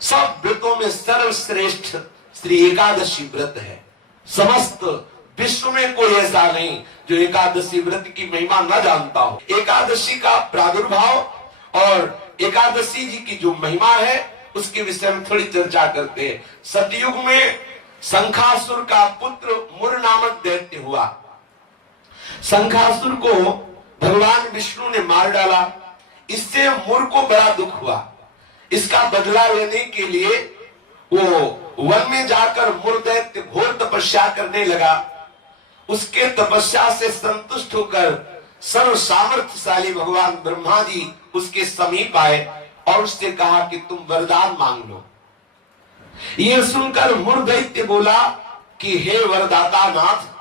सब व्रतों में सर्वश्रेष्ठ श्री एकादशी व्रत है। समस्त विश्व में कोई ऐसा नहीं जो एकादशी व्रत की महिमा न जानता हो। एकादशी का प्रादुर्भाव और एकादशी जी की जो महिमा है उसके विषय में थोड़ी चर्चा करते हैं। सतयुग में शंखासुर का पुत्र मुर नामक दैत्य हुआ। शंखासुर को भगवान विष्णु ने मार डाला। इससे मुर को बड़ा दुख हुआ। इसका बदला लेने के लिए वो वन में जाकर मुर दैत्य घोर तपस्या करने लगा। उसके तपस्या से संतुष्ट होकर सर्व सामर्थ्यशाली भगवान ब्रह्मा जी उसके समीप आए और उससे कहा कि तुम वरदान मांग लो। यह सुनकर मुर दैत्य बोला कि हे वरदाता नाथ,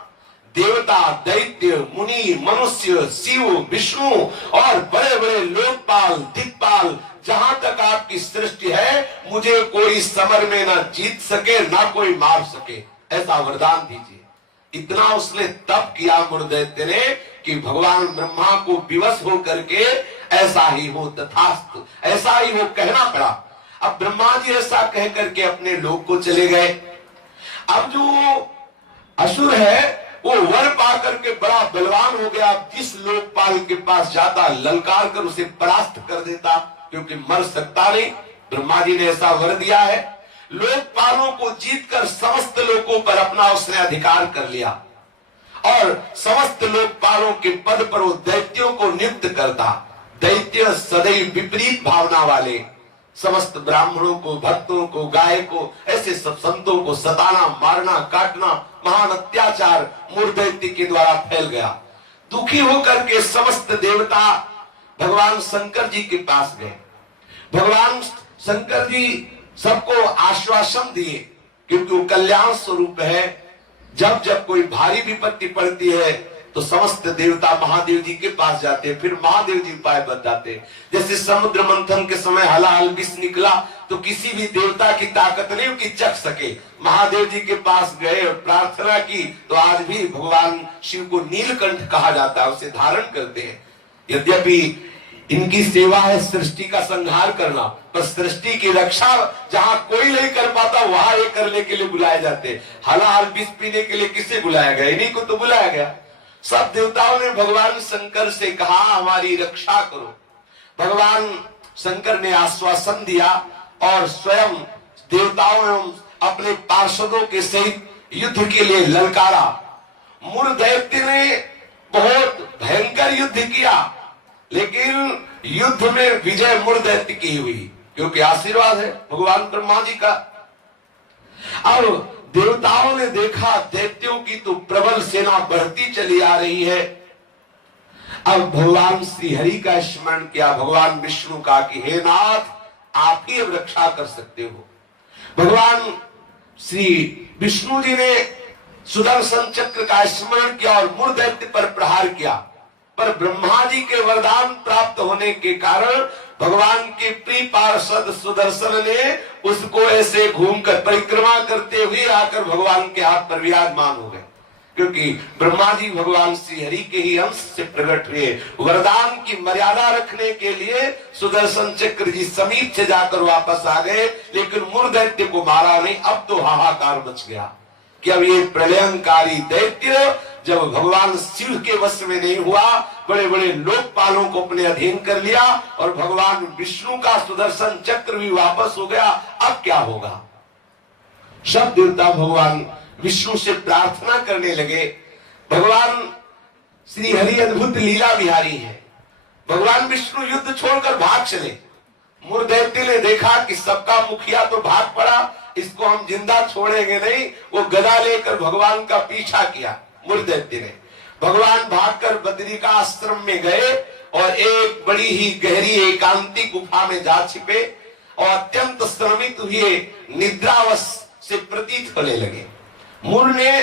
देवता, दैत्य, मुनि, मनुष्य, शिव, विष्णु और बड़े बड़े लोकपाल, दिक्पाल, जहां तक आपकी सृष्टि है, मुझे कोई समर में ना जीत सके ना कोई मार सके, ऐसा वरदान दीजिए। इतना उसने तप किया मुर दैत्य ने कि भगवान ब्रह्मा को विवश होकर के ऐसा ही हो तथास्तु, ऐसा ही हो कहना पड़ा। अब ब्रह्मा जी ऐसा कह करके अपने लोक को चले गए। अब जो असुर है वो वर पा करके बड़ा बलवान हो गया। जिस लोकपाल के पास जाता ललकार कर उसे परास्त कर देता, क्योंकि मर सकता नहीं। ब्रह्मा जी ने ऐसा वर दिया है। लोकपालों को जीतकर समस्त लोकों पर अपना उसने अधिकार कर लिया और समस्त लोकपालों के पद पर वो दैत्यों को नियुक्त करता। दैत्य सदैव विपरीत भावना वाले समस्त ब्राह्मणों को, भक्तों को, गाय को, ऐसे सब संतों को सताना, मारना, काटना, महान अत्याचार मुर दैत्य के द्वारा फैल गया। दुखी होकर के समस्त देवता भगवान शंकर जी के पास गए। भगवान शंकर जी सबको आश्वासन दिए, क्योंकि वो कल्याण स्वरूप है। जब जब कोई भारी विपत्ति पड़ती है तो समस्त देवता महादेव जी के पास जाते हैं, फिर महादेव जी उपाय बताते हैं। जैसे समुद्र मंथन के समय हलाहल विष निकला तो किसी भी देवता की ताकत नहीं कि चख सके। महादेव जी के पास गए और प्रार्थना की तो आज भी भगवान शिव को नीलकंठ कहा जाता है, उसे धारण करते हैं। यद्यपि इनकी सेवा है सृष्टि का संहार करना, पर सृष्टि की रक्षा जहां कोई नहीं कर पाता वहां ये करने के लिए बुलाए जाते। हलाहल विष पीने के लिए किसे बुलाया गया? इन्हीं को तो बुलाया गया। सब देवताओं ने भगवान शंकर से कहा हमारी रक्षा करो। भगवान शंकर ने आश्वासन दिया और स्वयं देवताओं एवं अपने पार्षदों के सहित युद्ध के लिए ललकारा। मुर दैत्य ने बहुत भयंकर युद्ध किया, लेकिन युद्ध में विजय मुर दैत्य की हुई, क्योंकि आशीर्वाद है भगवान ब्रह्मा जी का। अब देवताओं ने देखा दैत्यों की तो प्रबल सेना बढ़ती चली आ रही है। अब भगवान श्री हरि का स्मरण किया, भगवान विष्णु का कि हे नाथ, आप ही अब रक्षा कर सकते हो। भगवान श्री विष्णु जी ने सुदर्शन चक्र का स्मरण किया और मुर दैत्य पर प्रहार किया, पर ब्रह्मा जी के वरदान प्राप्त होने के कारण भगवान के प्रिय पार्षद सुदर्शन ने उसको ऐसे घूमकर परिक्रमा करते हुए आकर भगवान के हाथ पर विराजमान हो गए, क्योंकि ब्रह्मा जी भगवान श्री हरि के ही अंश से प्रकट हुए। वरदान की मर्यादा रखने के लिए सुदर्शन चक्र जी समीप से जाकर वापस आ गए, लेकिन मुर दैत्य को मारा नहीं। अब तो हाहाकार मच गया कि अब ये प्रलयंकारी दैत्य जब भगवान शिव के वश में नहीं हुआ, बड़े बड़े लोकपालों को अपने अधीन कर लिया और भगवान विष्णु का सुदर्शन चक्र भी वापस हो गया, अब क्या होगा? सब देवता भगवान विष्णु से प्रार्थना करने लगे। भगवान श्री हरि अद्भुत लीला बिहारी है। भगवान विष्णु युद्ध छोड़कर भाग चले। मुर दैत्य ने देखा कि सबका मुखिया तो भाग पड़ा, इसको हम जिंदा छोड़ेंगे नहीं। वो गदा लेकर भगवान का पीछा किया। मुर दैत्य ने भगवान भागकर बद्री का आश्रम में गए और एक बड़ी ही गहरी एकांतिक गुफा में जा छिपे और अत्यंत श्रमित हुए निद्रावश से प्रतीत होने लगे। मुर ने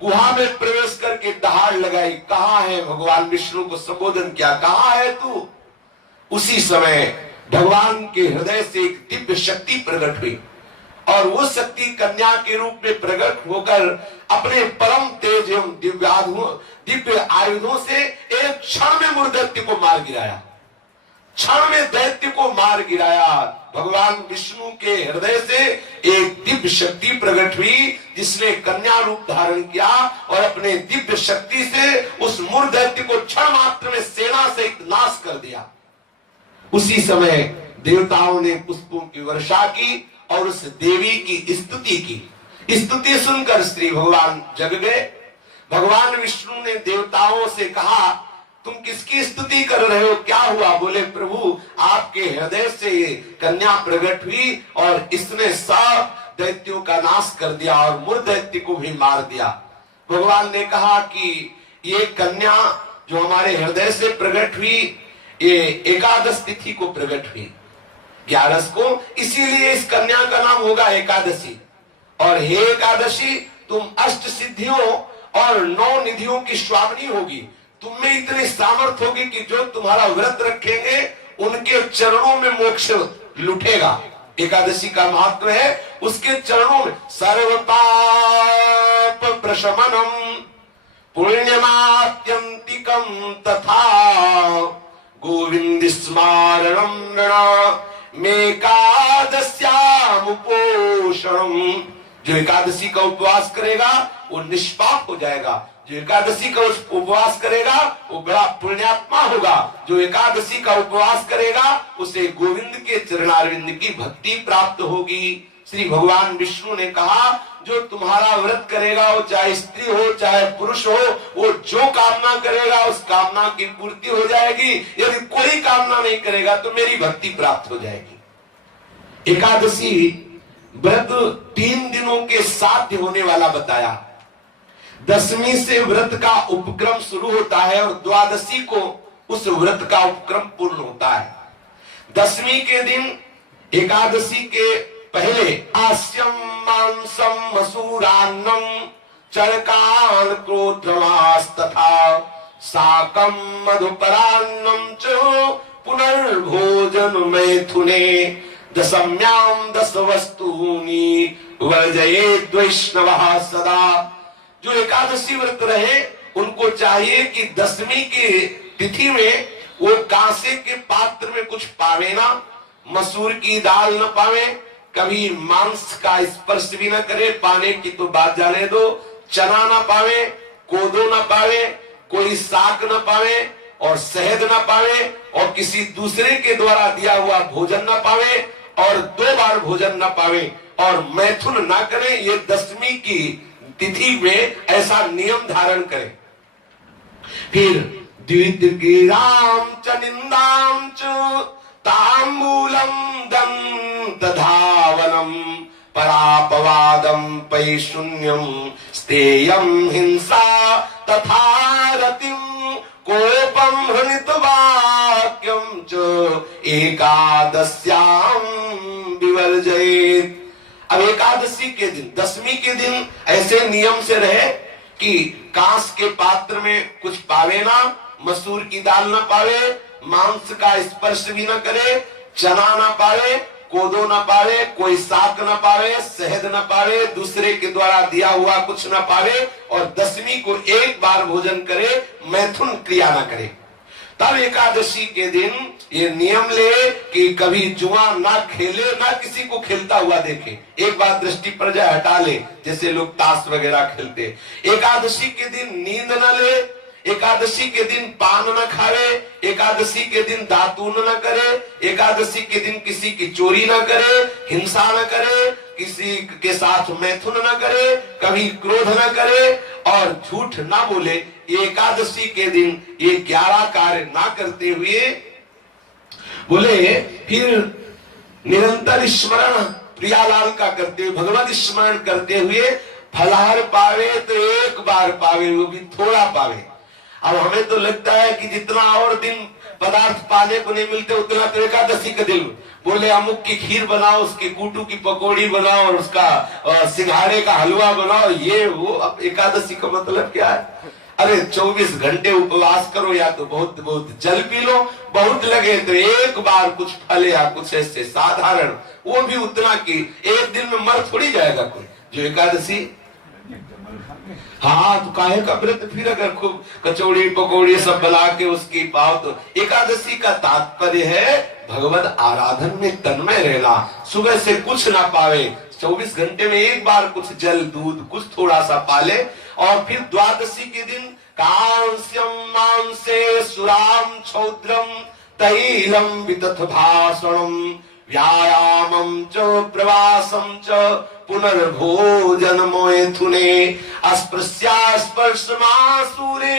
गुहा में प्रवेश करके दहाड़ लगाई, कहाँ है? भगवान विष्णु को संबोधन किया, कहाँ है तू? उसी समय भगवान के हृदय से एक दिव्य शक्ति प्रकट हुई और वो शक्ति कन्या के रूप में प्रकट होकर अपने परम तेज एवं दिव्य आयुधों से एक क्षण में मुर दैत्य को मार गिराया। क्षण में दैत्य को मार गिराया। भगवान विष्णु के हृदय से एक दिव्य शक्ति प्रकट हुई, जिसने कन्या रूप धारण किया और अपने दिव्य शक्ति से उस मूर दैत्य को क्षण मात्र में सेना सहित नाश कर दिया। उसी समय देवताओं ने पुष्पों की वर्षा की और उस देवी की स्तुति की। स्तुति सुनकर श्री भगवान जग गए। भगवान विष्णु ने देवताओं से कहा, तुम किसकी स्तुति कर रहे हो, क्या हुआ? बोले, प्रभु आपके हृदय से ये कन्या प्रकट हुई और इसने सब दैत्यों का नाश कर दिया और मूर दैत्य को भी मार दिया। भगवान ने कहा कि ये कन्या जो हमारे हृदय से प्रकट हुई, ये एकादश तिथि को प्रकट हुई, 11 को, इसीलिए इस कन्या का नाम होगा एकादशी। और हे एकादशी, तुम अष्ट सिद्धियों और 9 निधियों की स्वामिनी होगी। तुम में इतनी सामर्थ होगी कि जो तुम्हारा व्रत रखेंगे उनके चरणों में मोक्ष लुटेगा। एकादशी का महत्व है उसके चरणों में सर्व पाप प्रशमनम पुण्यमात्यंतिकम तथा गोविंद स्मारणम मेकादस्यामुपोषणम। जो एकादशी का उपवास करेगा वो निष्पाप हो जाएगा। जो एकादशी का उपवास करेगा वो बड़ा पुण्यात्मा होगा। जो एकादशी का उपवास करेगा उसे गोविंद के चरणारविंद की भक्ति प्राप्त होगी। श्री भगवान विष्णु ने कहा, जो तुम्हारा व्रत करेगा वो चाहे स्त्री हो चाहे पुरुष हो, वो जो कामना करेगा उस कामना की पूर्ति हो जाएगी। यदि कोई कामना नहीं करेगा तो मेरी भक्ति प्राप्त हो जाएगी। एकादशी व्रत 3 दिनों के साध्य होने वाला बताया। 10वीं से व्रत का उपक्रम शुरू होता है और द्वादशी को उस व्रत का उपक्रम पूर्ण होता है। 10वीं के दिन एकादशी के पहले आस्यम मांसम मसूरान्नम चरकान क्रोधमास तथा साकम मधुपरान्नम च पुनर्भोजन मैथुने दशम्याम 10 वस्तूनि वर्जयेत् वैष्णवः सदा। जो एकादशी व्रत रहे उनको चाहिए कि 10वीं की तिथि में वो कांसे के पात्र में कुछ पावे ना, मसूर की दाल न पावे, कभी मांस का स्पर्श भी न करे, पाने की तो बात जाने दो, चना न पावे, कोदो न पावे, कोई साग न पावे और शहद न पावे और किसी दूसरे के द्वारा दिया हुआ भोजन न पावे और 2 बार भोजन न पावे और मैथुन न करे। ये 10वीं की तिथि में ऐसा नियम धारण करें। फिर द्वितीयाम च निंदाम च तांबूलम दंत धावनम परापवादम पैशून्यम स्तेयम हिंसा तथा रतिम कोपम हृणित वाक्यम च एकादश्याम विवर्जयेत्। अब एकादशी के दिन 10वीं के दिन ऐसे नियम से रहे कि कांस के पात्र में कुछ पावे ना, मसूर की दाल ना पावे, मांस का स्पर्श भी ना करे, चना ना पावे, कोदो ना पावे, कोई साग ना पावे, शहद ना पावे, दूसरे के द्वारा दिया हुआ कुछ ना पावे और 10वीं को 1 बार भोजन करे, मैथुन क्रिया ना करे। तब एकादशी के दिन ये नियम ले कि कभी जुआ ना खेले, ना किसी को खेलता हुआ देखे, एक बार दृष्टि पर जाए हटा ले, जैसे लोग ताश वगैरह खेलते। एकादशी के दिन नींद न ले, एकादशी के दिन पान न खावे, एकादशी के दिन दातून न करे, एकादशी के दिन किसी की चोरी न करे, हिंसा न करे, किसी के साथ मैथुन न करे, कभी क्रोध न करे और झूठ ना बोले। एकादशी के दिन ये 11 कार्य ना करते हुए बोले, फिर निरंतर स्मरण प्रियालाल का करते हुए, भगवत स्मरण करते हुए फलाहार पावे तो 1 बार पावे, वो भी थोड़ा पावे। अब हमें तो लगता है कि जितना और दिन पदार्थ पाने को नहीं मिलते उतना तो एकादशी का दिन। बोले अमुक की खीर बनाओ, उसके कूटू की पकौड़ी बनाओ और उसका सिंघाड़े का हलवा बनाओ, ये वो। अब एकादशी का मतलब क्या है? अरे 24 घंटे उपवास करो या तो बहुत बहुत जल पी लो, बहुत लगे तो 1 बार कुछ फल या कुछ ऐसे साधारण, वो भी उतना कि 1 दिन में मर थोड़ी जाएगा कोई। जो एकादशी हाँ, तो काहे का व्रत फिर, अगर खूब कचौड़ी पकौड़ी सब बना के उसकी पाओ तो। एकादशी का तात्पर्य है भगवत आराधन में तन्मय रहना। सुबह से कुछ ना पावे, 24 घंटे में एक बार कुछ जल दूध कुछ थोड़ा सा पाले, और फिर द्वादशी के दिन कांस्यम मांसे सुराम छौद्रम तैलम वितथ भाषणम व्यायामं च प्रवासं च पुनर्भोजन मैथुने अस्पृश्यास्पर्शमासूरे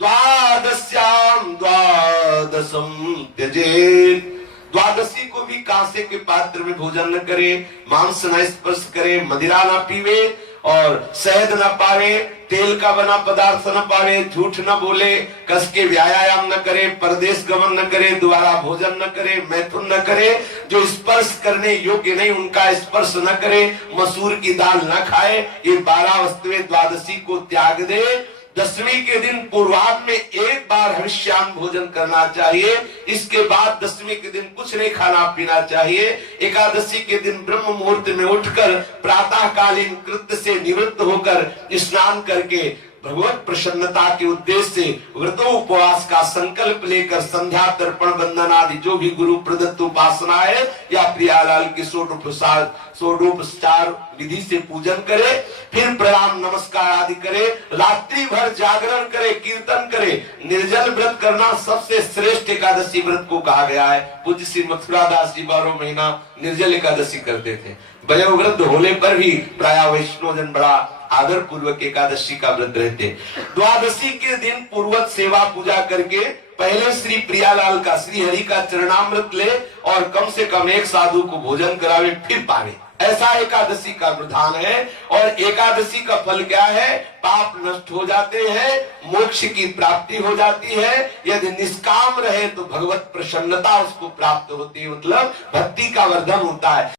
द्वादश्याम द्वादशम त्यजेत्। द्वादशी को भी कांसे के पात्र में भोजन न करे, मांस न स्पर्श करे, मदिरा न पीवे और शहद न पावे, तेल का बना पदार्थ न पावे, झूठ न बोले, कस के व्यायाम न करे, परदेश गमन न करे, दोबारा भोजन न करे, मैथुन न करे, जो स्पर्श करने योग्य नहीं उनका स्पर्श न करे, मसूर की दाल न खाए। ये 12 वस्तुएं द्वादशी को त्याग दे। दसवीं के दिन पूर्वाह्न में एक बार हविष्यान्न भोजन करना चाहिए। इसके बाद दसवीं के दिन कुछ नहीं खाना पीना चाहिए। एकादशी के दिन ब्रह्म मुहूर्त में उठकर प्रातःकालीन कृत्य से निवृत्त होकर स्नान करके भगवत प्रसन्नता के उद्देश्य से व्रतोपवास का संकल्प लेकर संध्या तर्पण बंदन आदि जो भी गुरु प्रदत्त उपासना है या प्रियालाल की षोडोपचार विधि से पूजन करे, फिर प्रणाम नमस्कार आदि करे, रात्रि भर जागरण करे, कीर्तन करे। निर्जल व्रत करना सबसे श्रेष्ठ एकादशी व्रत को कहा गया है। पूज्य श्री मथुरादास जी 12 महीना निर्जल एकादशी करते थे। वयोवृद्ध होने पर भी प्राय वैष्णव जन बड़ा आदर पूर्वक एकादशी का व्रत रहते। द्वादशी के दिन पूर्वत सेवा पूजा करके पहले श्री प्रियालाल का श्री हरि का चरणामृत ले और कम से कम एक साधु को भोजन करावे, फिर पावे। ऐसा एकादशी का विधान है। और एकादशी का फल क्या है? पाप नष्ट हो जाते हैं, मोक्ष की प्राप्ति हो जाती है। यदि निष्काम रहे तो भगवत प्रसन्नता उसको प्राप्त होती है, मतलब भक्ति का वर्धन होता है।